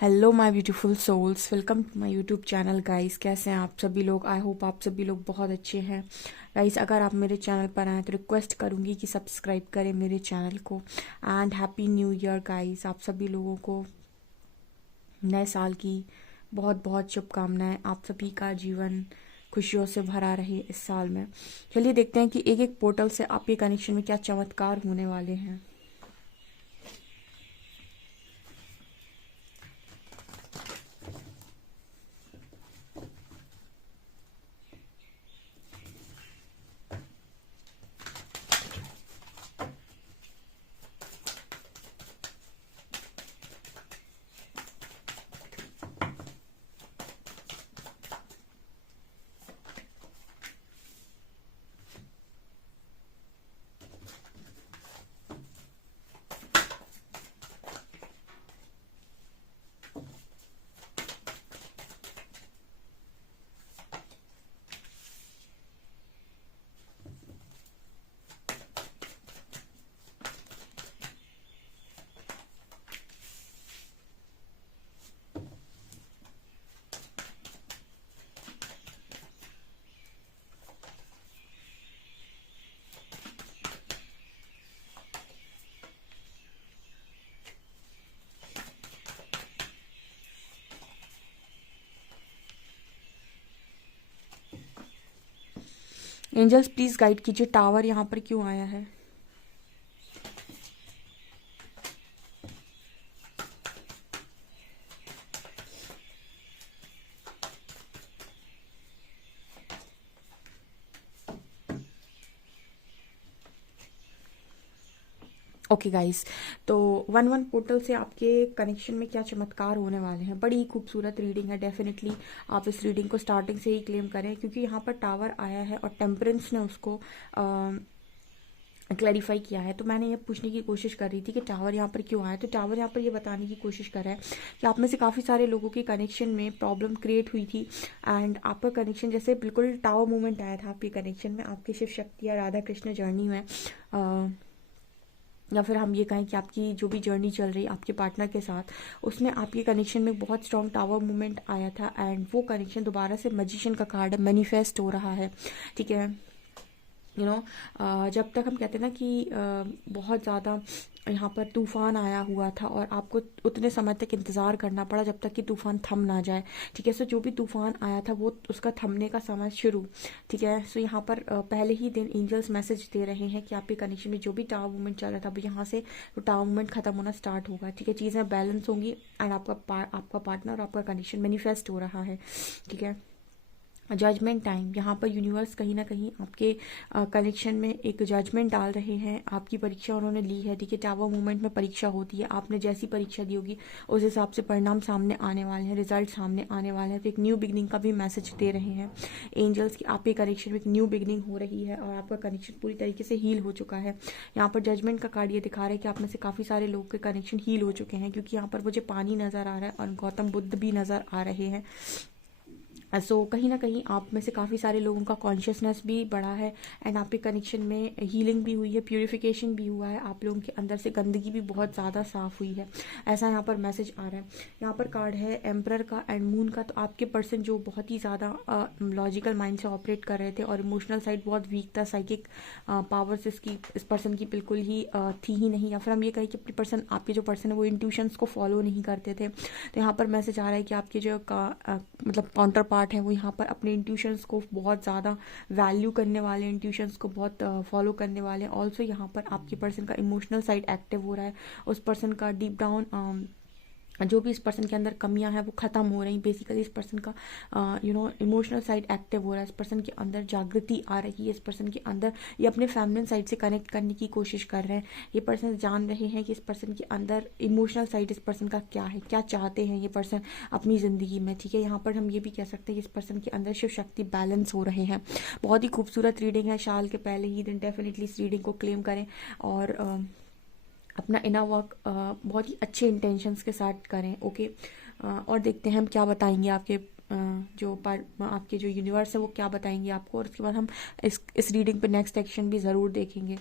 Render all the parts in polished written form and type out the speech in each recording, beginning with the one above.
Hello my beautiful souls, welcome to my YouTube channel guys. कैसे हैं आप सभी लोग? आई होप आप सभी लोग बहुत अच्छे हैं गाइस। अगर आप मेरे चैनल पर आए तो रिक्वेस्ट करूंगी कि सब्सक्राइब करें मेरे चैनल को। And happy new year guys. आप सभी लोगों को नए साल की बहुत बहुत शुभकामनाएं। आप सभी का जीवन खुशियों से भरा रहे इस साल में। चलिए देखते हैं कि एक एक पोर्टल से आपके कनेक्शन में क्या चमत्कार होने वाले हैं। एंजल्स प्लीज गाइड कीजिए, टावर यहाँ पर क्यों आया है? ओके गाइस, तो वन वन पोर्टल से आपके कनेक्शन में क्या चमत्कार होने वाले हैं। बड़ी ही खूबसूरत रीडिंग है। डेफिनेटली आप इस रीडिंग को स्टार्टिंग से ही क्लेम करें, क्योंकि यहाँ पर टावर आया है और टेम्परेंस ने उसको क्लैरिफाई किया है। तो मैंने ये पूछने की कोशिश कर रही थी कि टावर यहाँ पर क्यों आया। तो टावर यहाँ पर ये बताने की कोशिश कर रहा है कि आप में से काफ़ी सारे लोगों के कनेक्शन में प्रॉब्लम क्रिएट हुई थी। एंड आपका कनेक्शन जैसे बिल्कुल टावर मोमेंट आया था आपके कनेक्शन में, आपकी शिव शक्ति या राधा कृष्ण जर्नी में, या फिर हम ये कहें कि आपकी जो भी जर्नी चल रही है आपके पार्टनर के साथ, उसमें आपके कनेक्शन में बहुत स्ट्रॉन्ग टावर मूवमेंट आया था। एंड वो कनेक्शन दोबारा से मैजिशियन का कार्ड है, मैनिफेस्ट हो रहा है। ठीक है, जब तक हम कहते हैं ना कि बहुत ज़्यादा यहाँ पर तूफान आया हुआ था और आपको उतने समय तक इंतज़ार करना पड़ा जब तक कि तूफान थम ना जाए। ठीक है, सो जो भी तूफान आया था वो उसका थमने का समय शुरू। ठीक है, सो यहाँ पर पहले ही दिन एंजल्स मैसेज दे रहे हैं कि आपके कनेक्शन में जो भी टावर मूवमेंट चल रहा था अब यहाँ से तो टावर मूवमेंट खत्म होना स्टार्ट होगा। ठीक है, चीज़ें बैलेंस होंगी एंड आपका पार्टनर और आपका कनेक्शन मैनिफेस्ट हो रहा है। ठीक है, जजमेंट टाइम, यहाँ पर यूनिवर्स कहीं ना कहीं आपके कनेक्शन में एक जजमेंट डाल रहे हैं। आपकी परीक्षा उन्होंने ली है। ठीक है, टावर मूवमेंट में परीक्षा होती है, आपने जैसी परीक्षा दी होगी उस हिसाब से परिणाम सामने आने वाले हैं, रिजल्ट सामने आने वाले हैं। तो एक न्यू बिगनिंग का भी मैसेज दे रहे हैं एंजल्स की। आपके कनेक्शन में एक न्यू बिगनिंग हो रही है और आपका कनेक्शन पूरी तरीके से हील हो चुका है। यहाँ पर जजमेंट का कार्ड ये दिखा रहा है कि आप में से काफ़ी सारे लोगों के कनेक्शन हील हो चुके हैं, क्योंकि यहाँ पर मुझे पानी नज़र आ रहा है और गौतम बुद्ध भी नज़र आ रहे हैं। कहीं ना कहीं आप में से काफ़ी सारे लोगों का कॉन्शियसनेस भी बढ़ा है एंड आपके कनेक्शन में हीलिंग भी हुई है, प्यूरिफिकेशन भी हुआ है। आप लोगों के अंदर से गंदगी भी बहुत ज़्यादा साफ़ हुई है, ऐसा यहाँ पर मैसेज आ रहा है। यहाँ पर कार्ड है एम्परर का एंड मून का। तो आपके पर्सन जो बहुत ही ज़्यादा लॉजिकल माइंड से ऑपरेट कर रहे थे और इमोशनल साइड बहुत वीक था, साइकिक पावर्स इस पर्सन की बिल्कुल ही थी ही नहीं, या फिर हम ये कहें कि आपके जो पर्सन है वो इंट्यूशंस को फॉलो नहीं करते थे। तो यहाँ पर मैसेज आ रहा है कि आपके जो मतलब काउंटर पार्ट है वो यहाँ पर अपने इंट्यूशंस को बहुत ज़्यादा वैल्यू करने वाले, इंट्यूशंस को बहुत फॉलो करने वाले। ऑल्सो यहाँ पर आपके पर्सन का इमोशनल साइड एक्टिव हो रहा है। उस पर्सन का डीप डाउन जो भी इस पर्सन के अंदर कमियां हैं वो ख़त्म हो रही। बेसिकली इस पर्सन का इमोशनल साइड एक्टिव हो रहा है, इस पर्सन के अंदर जागृति आ रही है, इस पर्सन के अंदर ये अपने फैमिली साइड से कनेक्ट करने की कोशिश कर रहे हैं। ये पर्सन जान रहे हैं कि इस पर्सन के अंदर इमोशनल साइड इस पर्सन का क्या है, क्या चाहते हैं ये पर्सन अपनी ज़िंदगी में। ठीक है, यहाँ पर हम ये भी कह सकते हैं कि इस पर्सन के अंदर शिव शक्ति बैलेंस हो रहे हैं। बहुत ही खूबसूरत रीडिंग है। साल के पहले ही दिन डेफिनेटली इस रीडिंग को क्लेम करें और अपना इनर वर्क बहुत ही अच्छे इंटेंशंस के साथ करें। ओके, और देखते हैं हम क्या बताएंगे आपके आपके जो यूनिवर्स है वो क्या बताएंगे आपको, और उसके बाद हम इस रीडिंग पे नेक्स्ट एक्शन भी ज़रूर देखेंगे।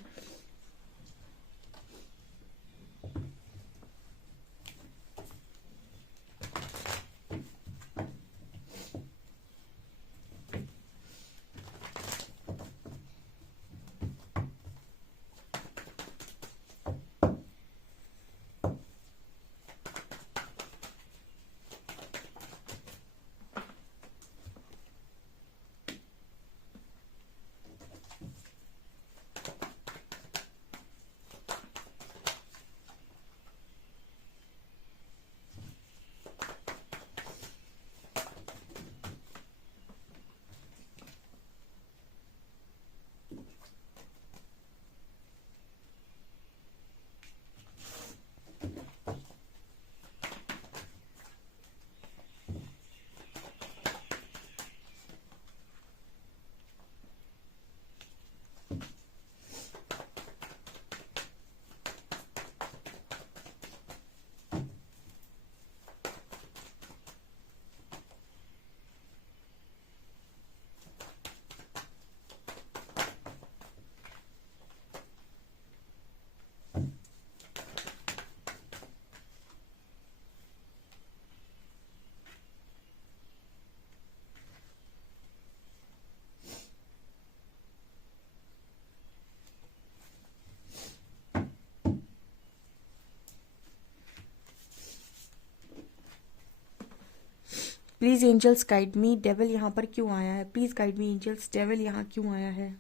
Please angels guide me, devil यहाँ पर क्यों आया है? Please guide me angels, devil यहाँ क्यों आया है?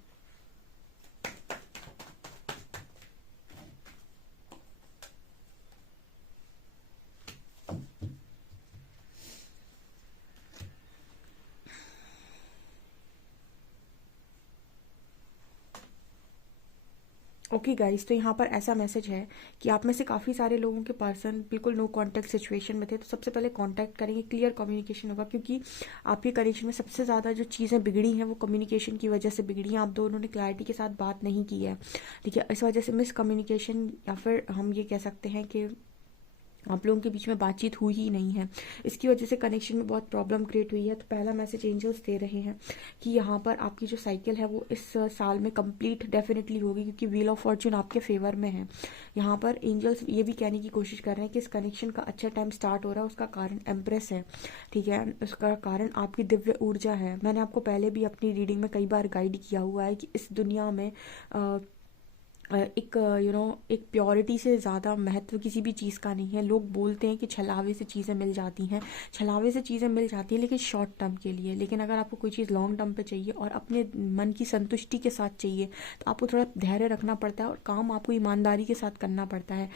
ओके गाइस, तो यहाँ पर ऐसा मैसेज है कि आप में से काफ़ी सारे लोगों के पर्सन बिल्कुल नो कांटेक्ट सिचुएशन में थे, तो सबसे पहले कांटेक्ट करेंगे, क्लियर कम्युनिकेशन होगा, क्योंकि आपके कनेक्शन में सबसे ज़्यादा जो चीज़ें बिगड़ी हैं वो कम्युनिकेशन की वजह से बिगड़ी हैं। आप दोनों ने क्लैरिटी के साथ बात नहीं की है, ठीक है। इस वजह से मिस कम्युनिकेशन, या फिर हम ये कह सकते हैं कि आप लोगों के बीच में बातचीत हुई ही नहीं है, इसकी वजह से कनेक्शन में बहुत प्रॉब्लम क्रिएट हुई है। तो पहला मैसेज एंजल्स दे रहे हैं कि यहाँ पर आपकी जो साइकिल है वो इस साल में कंप्लीट डेफिनेटली होगी, क्योंकि व्हील ऑफ फॉर्चून आपके फेवर में है। यहाँ पर एंजल्स ये भी कहने की कोशिश कर रहे हैं कि इस कनेक्शन का अच्छा टाइम स्टार्ट हो रहा है, उसका कारण एम्प्रेस है, ठीक है। उसका कारण आपकी दिव्य ऊर्जा है। मैंने आपको पहले भी अपनी रीडिंग में कई बार गाइड किया हुआ है कि इस दुनिया में एक एक प्योरिटी से ज़्यादा महत्व किसी भी चीज़ का नहीं है। लोग बोलते हैं कि छलावे से चीज़ें मिल जाती हैं, छलावे से चीज़ें मिल जाती हैं लेकिन शॉर्ट टर्म के लिए। लेकिन अगर आपको कोई चीज़ लॉन्ग टर्म पे चाहिए और अपने मन की संतुष्टि के साथ चाहिए, तो आपको थोड़ा धैर्य रखना पड़ता है और काम आपको ईमानदारी के साथ करना पड़ता है।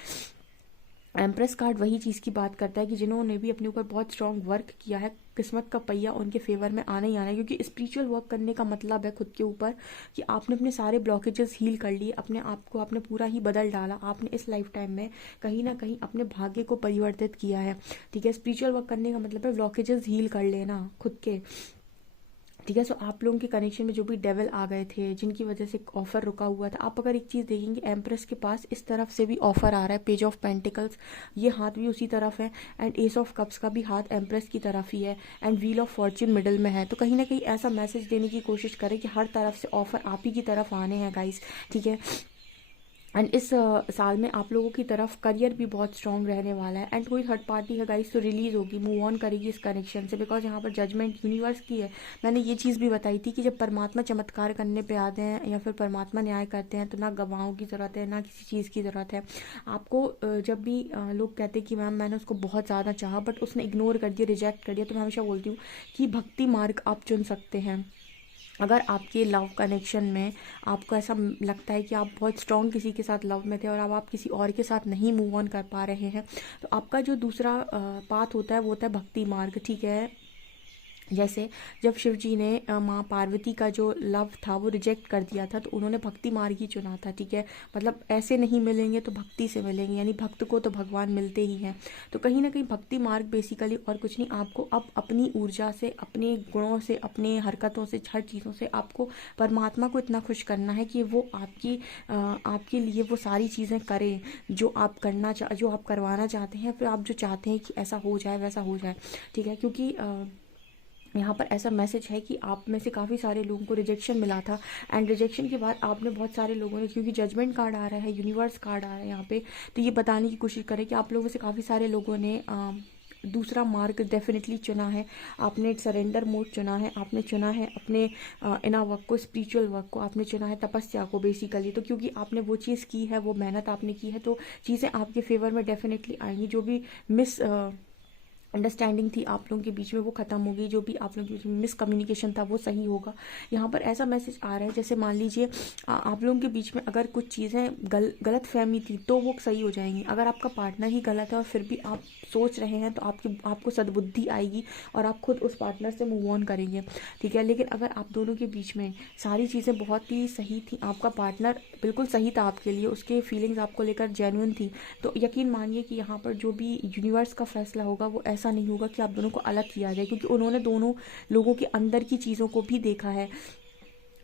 एम्प्रेस कार्ड वही चीज़ की बात करता है कि जिन्होंने भी अपने ऊपर बहुत स्ट्रॉन्ग वर्क किया है, किस्मत का पहिया उनके फेवर में आना ही आना है। क्योंकि स्पिरिचुअल वर्क करने का मतलब है खुद के ऊपर कि आपने अपने सारे ब्लॉकेजेस हील कर लिए, अपने आप को आपने पूरा ही बदल डाला। आपने इस लाइफ टाइम में कहीं ना कहीं अपने भाग्य को परिवर्तित किया है, ठीक है। स्पिरिचुअल वर्क करने का मतलब है ब्लॉकेजेस हील कर लेना खुद के, ठीक है। सो आप लोगों के कनेक्शन में जो भी डेविल आ गए थे, जिनकी वजह से ऑफर रुका हुआ था, आप अगर एक चीज़ देखेंगे, एम्प्रेस के पास इस तरफ से भी ऑफर आ रहा है, पेज ऑफ पेंटिकल्स, ये हाथ भी उसी तरफ है, एंड एस ऑफ कप्स का भी हाथ एम्प्रेस की तरफ ही है, and wheel of Fortune middle में है। तो कहीं ना कहीं ऐसा मैसेज देने की कोशिश करें कि हर तरफ से ऑफर आप ही की तरफ आने हैं गाइस, ठीक है। एंड इस साल में आप लोगों की तरफ करियर भी बहुत स्ट्रांग रहने वाला है। एंड कोई थर्ड पार्टी है गाइस तो रिलीज होगी, मूव ऑन करेगी इस कनेक्शन से, बिकॉज यहाँ पर जजमेंट यूनिवर्स की है। मैंने ये चीज़ भी बताई थी कि जब परमात्मा चमत्कार करने पे आते हैं या फिर परमात्मा न्याय करते हैं, तो ना गवाहों की ज़रूरत है, ना किसी चीज़ की ज़रूरत है आपको। जब भी लोग कहते हैं कि मैम मैंने उसको बहुत ज़्यादा चाहा बट उसने इग्नोर कर दिया, रिजेक्ट कर दिया, तो मैं हमेशा बोलती हूँ कि भक्ति मार्ग आप चुन सकते हैं। अगर आपके लव कनेक्शन में आपको ऐसा लगता है कि आप बहुत स्ट्रॉन्ग किसी के साथ लव में थे और अब आप किसी और के साथ नहीं मूव ऑन कर पा रहे हैं, तो आपका जो दूसरा पाथ होता है वो होता है भक्ति मार्ग, ठीक है। जैसे जब शिव जी ने माँ पार्वती का जो लव था वो रिजेक्ट कर दिया था, तो उन्होंने भक्ति मार्ग ही चुना था, ठीक है। मतलब ऐसे नहीं मिलेंगे तो भक्ति से मिलेंगे, यानी भक्त को तो भगवान मिलते ही हैं। तो कहीं ना कहीं भक्ति मार्ग बेसिकली और कुछ नहीं, आपको अब अपनी ऊर्जा से, अपने गुणों से, अपने हरकतों से, हर चीज़ों से आपको परमात्मा को इतना खुश करना है कि वो आपके लिए वो सारी चीज़ें करे जो आप जो आप करवाना चाहते हैं, फिर आप जो चाहते हैं कि ऐसा हो जाए वैसा हो जाए, ठीक है। क्योंकि यहाँ पर ऐसा मैसेज है कि आप में से काफ़ी सारे लोगों को रिजेक्शन मिला था, एंड रिजेक्शन के बाद आपने बहुत सारे लोगों ने, क्योंकि जजमेंट कार्ड आ रहा है, यूनिवर्स कार्ड आ रहा है यहाँ पे, तो ये बताने की कोशिश करें कि आप लोगों से काफ़ी सारे लोगों ने दूसरा मार्ग डेफिनेटली चुना है। आपने सरेंडर मोड चुना है, आपने चुना है अपने इनर वर्क को, स्पिरिचुअल वर्क को, आपने चुना है तपस्या को बेसिकली। तो क्योंकि आपने वो चीज़ की है, वो मेहनत आपने की है, तो चीज़ें आपके फेवर में डेफिनेटली आएंगी। जो भी मिस अंडरस्टैंडिंग थी आप लोगों के बीच में वो ख़त्म होगी, जो भी आप लोगों के बीच में मिसकम्युनिकेशन था वो सही होगा। यहाँ पर ऐसा मैसेज आ रहा है, जैसे मान लीजिए आप लोगों के बीच में अगर कुछ चीज़ें गलत फहमी थी तो वो सही हो जाएंगी। अगर आपका पार्टनर ही गलत है और फिर भी आप सोच रहे हैं, तो आपको सद्बुद्धि आएगी और आप खुद उस पार्टनर से मूव ऑन करेंगे, ठीक है। लेकिन अगर आप दोनों के बीच में सारी चीज़ें बहुत ही सही थी, आपका पार्टनर बिल्कुल सही था आपके लिए, उसके फीलिंग्स आपको लेकर जेन्युइन थी, तो यकीन मानिए कि यहाँ पर जो भी यूनिवर्स का फैसला होगा वो ऐसा नहीं होगा कि आप दोनों को अलग किया जाए, क्योंकि उन्होंने दोनों लोगों के अंदर की चीज़ों को भी देखा है।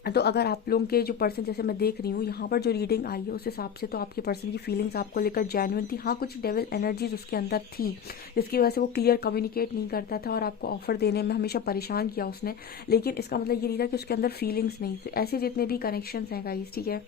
तो अगर आप लोगों के जो पर्सन, जैसे मैं देख रही हूँ यहाँ पर जो रीडिंग आई है उस हिसाब से, तो आपके पर्सन की फीलिंग्स आपको लेकर जेन्युइन थी। हाँ, कुछ डेविल एनर्जीज उसके अंदर थी जिसकी वजह से वो क्लियर कम्युनिकेट नहीं करता था और आपको ऑफर देने में हमेशा परेशान किया उसने, लेकिन इसका मतलब ये नहीं था कि उसके अंदर फीलिंग्स नहीं थे। ऐसे जितने भी कनेक्शंस हैं गाइस, ठीक है,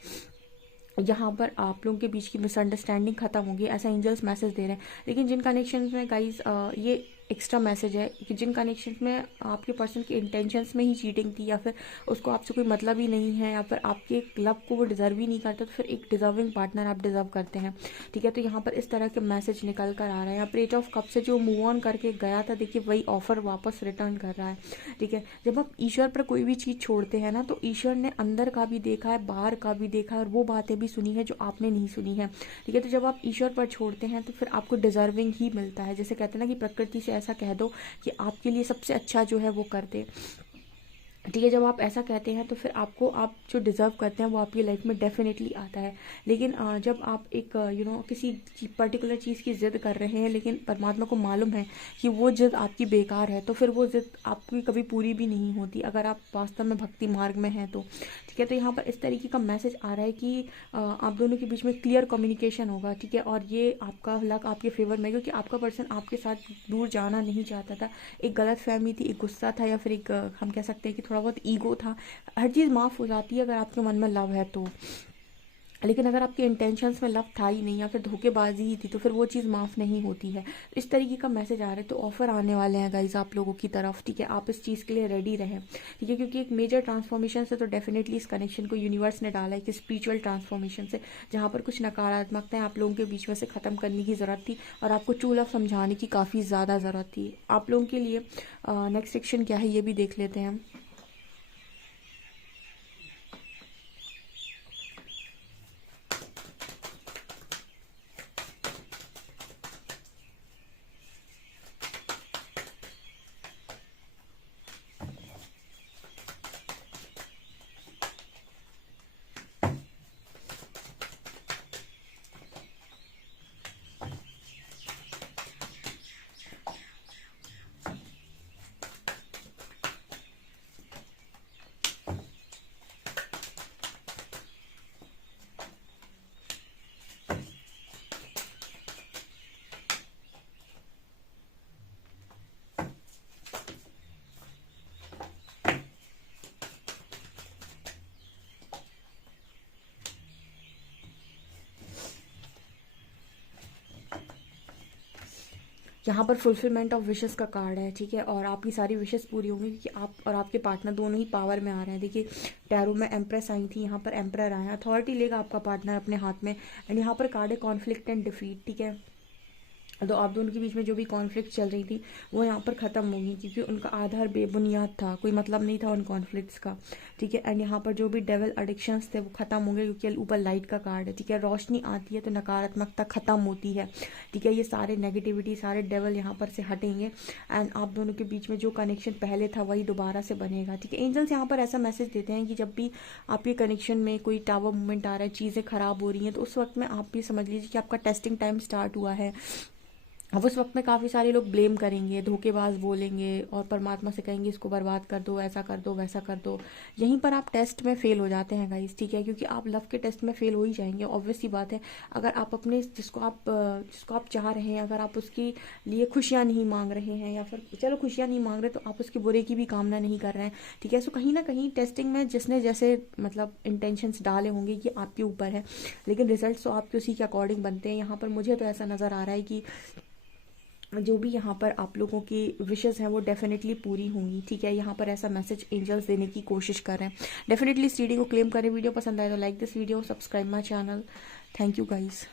यहाँ पर आप लोगों के बीच की मिसअंडरस्टैंडिंग खत्म होगी, ऐसा एंजल्स मैसेज दे रहे हैं। लेकिन जिन कनेक्शन में गाइस ये एक्स्ट्रा मैसेज है कि जिन कनेक्शन में आपके पर्सन की इंटेंशंस में ही चीटिंग थी, या फिर उसको आपसे कोई मतलब ही नहीं है, या फिर आपके लव को वो डिज़र्व ही नहीं करता, तो फिर एक डिजर्विंग पार्टनर आप डिजर्व करते हैं। ठीक है, तो यहाँ पर इस तरह के मैसेज निकल कर आ रहा है। यहाँ पर एट ऑफ कप से जो मूव ऑन करके गया था, देखिए वही ऑफर वापस रिटर्न कर रहा है। ठीक है, जब आप ईश्वर पर कोई भी चीज़ छोड़ते हैं ना, तो ईश्वर ने अंदर का भी देखा है, बाहर का भी देखा है, और वो बातें भी सुनी है जो आपने नहीं सुनी है। ठीक है, तो जब आप ईश्वर पर छोड़ते हैं तो फिर आपको डिजर्विंग ही मिलता है। जैसे कहते हैं ना कि प्रकृति से ऐसा कह दो कि आपके लिए सबसे अच्छा जो है वो कर दे। ठीक है, जब आप ऐसा कहते हैं तो फिर आपको आप जो डिज़र्व करते हैं वो आपकी लाइफ में डेफिनेटली आता है। लेकिन जब आप एक किसी पर्टिकुलर चीज़ की ज़िद कर रहे हैं, लेकिन परमात्मा को मालूम है कि वो ज़िद आपकी बेकार है, तो फिर वो ज़िद आपकी कभी पूरी भी नहीं होती अगर आप वास्तव में भक्ति मार्ग में हैं तो। ठीक है, तो यहाँ पर इस तरीके का मैसेज आ रहा है कि आप दोनों के बीच में क्लियर कम्युनिकेशन होगा। ठीक है, और ये आपका लक आपके फेवर में, क्योंकि आपका पर्सन आपके साथ दूर जाना नहीं चाहता था। एक गलत फहमी थी, एक गुस्सा था, या फिर एक हम कह सकते हैं कि थोड़ा बहुत ईगो था। हर चीज़ माफ़ हो जाती है अगर आपके मन में लव है तो। लेकिन अगर आपके इंटेंशंस में लव था ही नहीं, या फिर धोखेबाजी ही थी, तो फिर वो चीज़ माफ़ नहीं होती है। इस तरीके का मैसेज आ रहा है। तो ऑफर आने वाले हैं गाइज आप लोगों की तरफ। ठीक है, आप इस चीज़ के लिए रेडी रहें। ठीक है, क्योंकि एक मेजर ट्रांसफॉर्मेशन से तो डेफिनेटली इस कनेक्शन को यूनिवर्स ने डाला है कि स्पिरिचुअल ट्रांसफॉर्मेशन से, जहाँ पर कुछ नकारात्मकताएं आप लोगों के बीच में से ख़त्म करने की ज़रूरत थी, और आपको ट्रू लव समझाने की काफ़ी ज़्यादा ज़रूरत थी आप लोगों के लिए। नेक्स्ट सेक्शन क्या है ये भी देख लेते हैं। यहाँ पर फुलफिलमेंट ऑफ विशेस का कार्ड है। ठीक है, और आपकी सारी विशेस पूरी होंगी, क्योंकि आप और आपके पार्टनर दोनों ही पावर में आ रहे हैं। देखिए टैरो में एम्प्रेस आई थी, यहाँ पर एम्परर आया, अथॉरिटी लेगा आपका पार्टनर अपने हाथ में। एंड यहाँ पर कार्ड है कॉन्फ्लिक्ट एंड डिफीट। ठीक है, तो आप दोनों के बीच में जो भी कॉन्फ्लिक्ट चल रही थी वो यहाँ पर ख़त्म होगी, क्योंकि उनका आधार बेबुनियाद था, कोई मतलब नहीं था उन कॉन्फ्लिक्ट्स का। ठीक है, एंड यहाँ पर जो भी डेवल एडिक्शंस थे वो ख़त्म होंगे, क्योंकि ऊपर लाइट का कार्ड है। ठीक है, रोशनी आती है तो नकारात्मकता ख़त्म होती है। ठीक है, ये सारे नेगेटिविटी, सारे डेवल यहाँ पर से हटेंगे, एंड आप दोनों के बीच में जो कनेक्शन पहले था वही दोबारा से बनेगा। ठीक है, एंजल्स यहाँ पर ऐसा मैसेज देते हैं कि जब भी आपके कनेक्शन में कोई टावर मूवमेंट आ रहा है, चीज़ें ख़राब हो रही हैं, तो उस वक्त में आप भी समझ लीजिए कि आपका टेस्टिंग टाइम स्टार्ट हुआ है। अब उस वक्त में काफ़ी सारे लोग ब्लेम करेंगे, धोखेबाज बोलेंगे, और परमात्मा से कहेंगे इसको बर्बाद कर दो, ऐसा कर दो, वैसा कर दो। यहीं पर आप टेस्ट में फेल हो जाते हैं गाइस। ठीक है, क्योंकि आप लव के टेस्ट में फेल हो ही जाएंगे, ऑब्वियस सी बात है। अगर आप अपने जिसको आप चाह रहे हैं, अगर आप उसके लिए खुशियाँ नहीं मांग रहे हैं, या फिर चलो खुशियाँ नहीं मांग रहे तो आप उसके बुरे की भी कामना नहीं कर रहे हैं। ठीक है, सो कहीं ना कहीं टेस्टिंग में जिसने जैसे मतलब इंटेंशंस डाले होंगे ये आपके ऊपर है, लेकिन रिजल्ट तो आपके उसी के अकॉर्डिंग बनते हैं। यहाँ पर मुझे तो ऐसा नज़र आ रहा है कि जो भी यहाँ पर आप लोगों की विशेस हैं वो डेफिनेटली पूरी होंगी। ठीक है, यहाँ पर ऐसा मैसेज एंजल्स देने की कोशिश कर रहे हैं। डेफिनेटली इस रीडिंग को क्लेम करें। वीडियो पसंद आए तो like this video, subscribe my channel. Thank you guys.